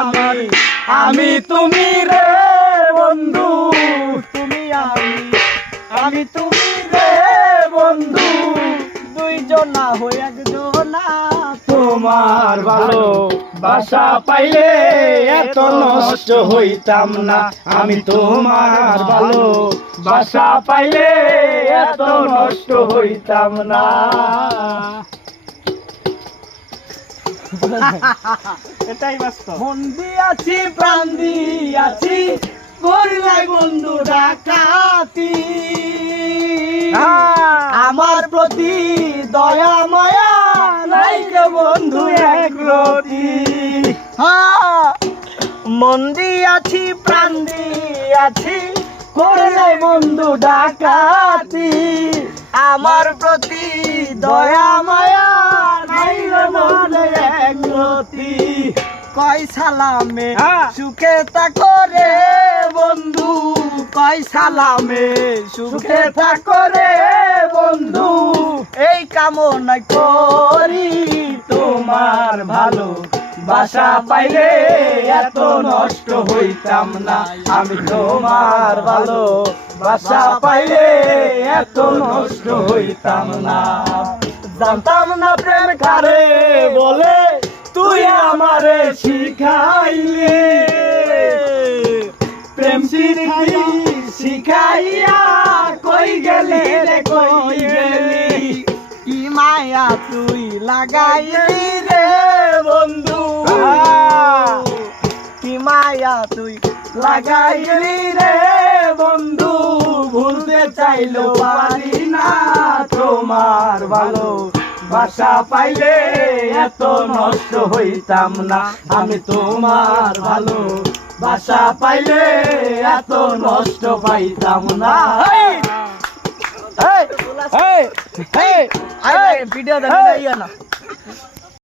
আমার আমি তুমি রে বন্ধু, তুমি আমি তুমি রে বন্ধু, দুইজনা হই একজনা। তোমার ভালো বাসা পাইলে এত নষ্ট হইতাম না, আমি তোমার ভালো বাসা পাইলে এত নষ্ট হইতাম না। এটাই বাস্তব। মন দিয়াছি প্রাণ দিয়াছি, করলাই বন্ধু ডাকাতি, আমার প্রতি দয়া মায়া নাই রে বন্ধু একরতি। মন দিয়াছি প্রাণ দিয়াছি, করলাই বন্ধু ডাকাতি, আমার প্রতি দয়া মায়া নাই রে বন্ধু একরতি। কয় সালামে সুখে থাকো রে বন্ধু, কয় সালামে সুখে থাকো রে বন্ধু, এই কামনা করি তোমার ভালো বাসা পাইলে এত নষ্ট হইতাম না, আমি তোমার ভালো বাসা পাইলে এত নষ্ট হইতাম না। জানতাম না প্রেম কারে বলে, তুই আমারে শিখাইলি, প্রেম শিখাইয়া কই গেলি রে কই গেলি, কি মায়া তুই লাগাইলি রে বন্ধু, কি মায়া তুই লাগাইলি রে বন্ধু, ভুলতে চাইলেও পারি না তোমার ভালো বাসা পাইলে এত নষ্ট হইতাম না, আমি তোমার ভালো বাসা পাইলে এত নষ্ট পাইতাম না। ভিডিও দেখা